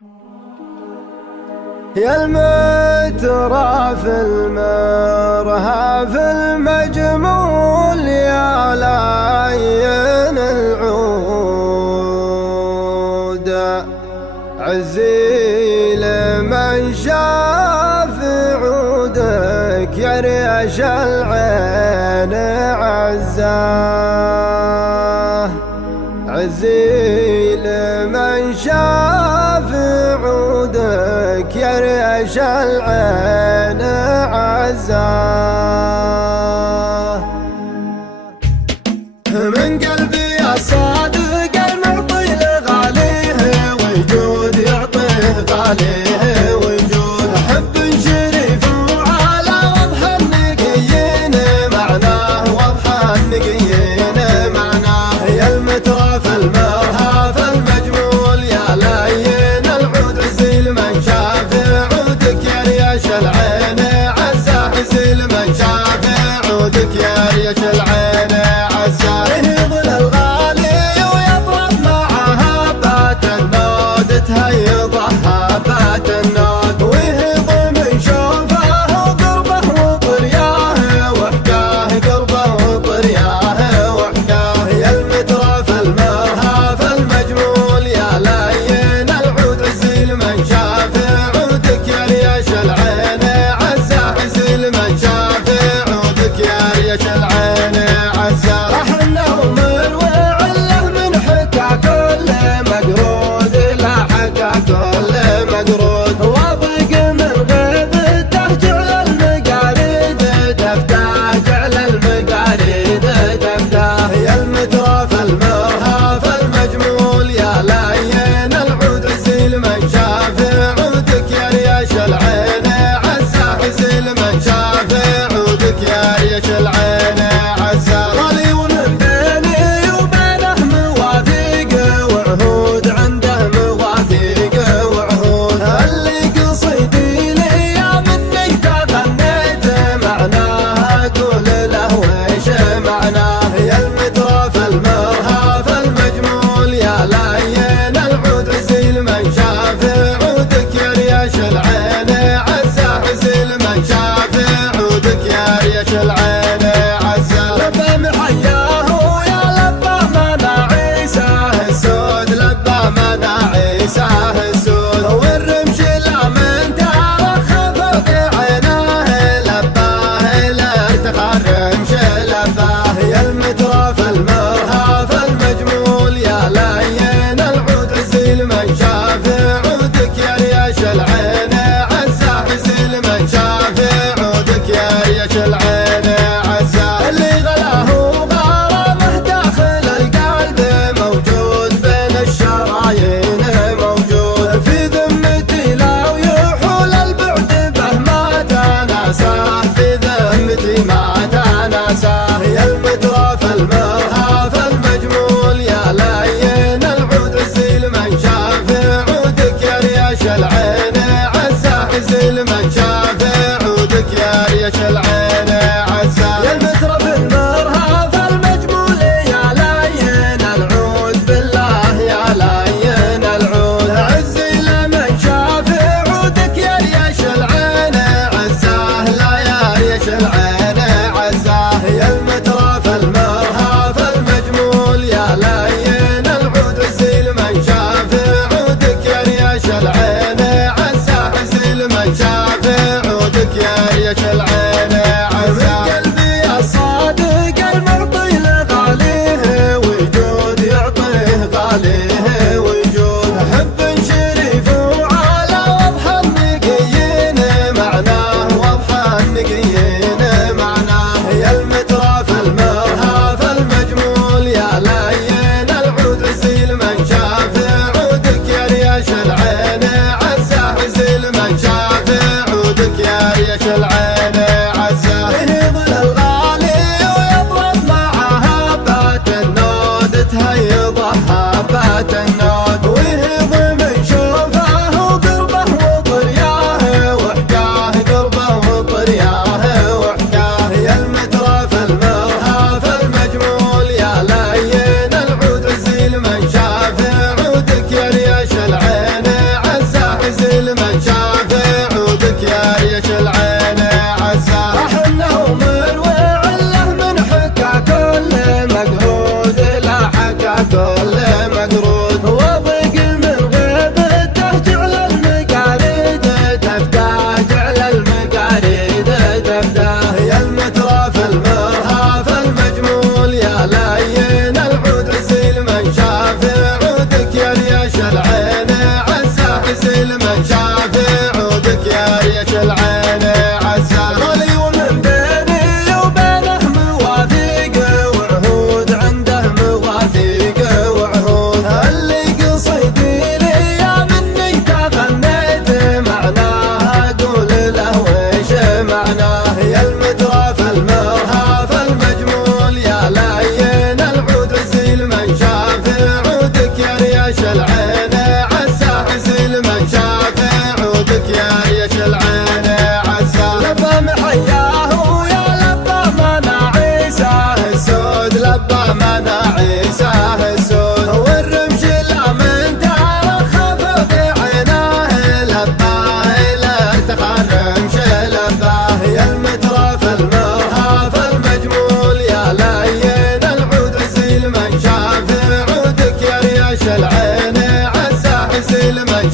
يا المترى في المرها في المجمول يا لعين العود عزي لمن شاف عودك يا ريش العين عزاه عزي لمن شاف عودك يا ريش العين عزاه من قلبي يا صادق المعطي لغاليه وجود يعطيه غاليه وجود حب شريف وعلى وضح النقيين معناه وضح النقيين معناه يا المترى في المرها في المجمول يا لين العود عزي لمن شاف عودك يا ريش العين عزاه عزي لمن شاف عودك يا ريش العين عزاه يهضل الغالي ويطرب معها بات النود تهيضها بات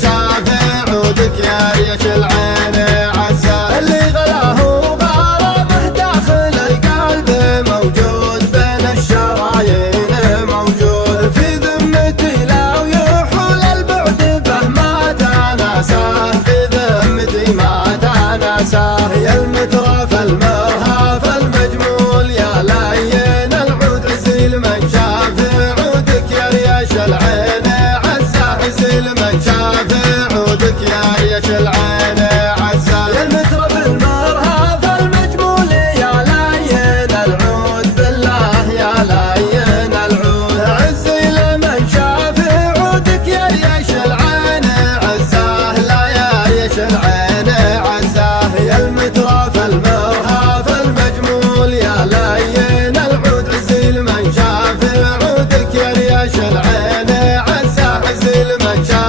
شاف عودك يا ريش العين عزة. اللي غلاه وغرامه داخل القلب موجود بين الشرايين موجود في ذمتي لو يحول البعد به ما تناساه في ذمتي ما تناساه. يا المترف المرهف المجمول يا لين العود عزيل من شاف عودك يا ريش العين عزة عزيل من شاف عودك يا ريش العين عزة. يا المترف المرهف المجمول يا لين العود بالله يا لين العود عزيل من شاف عودك يا ريش العين عزة لا يا ريش العين عزة. يا المترف المرهف المجمول يا لين العود عزيل من شاف عودك يا ريش العين عزة عزيل من شاف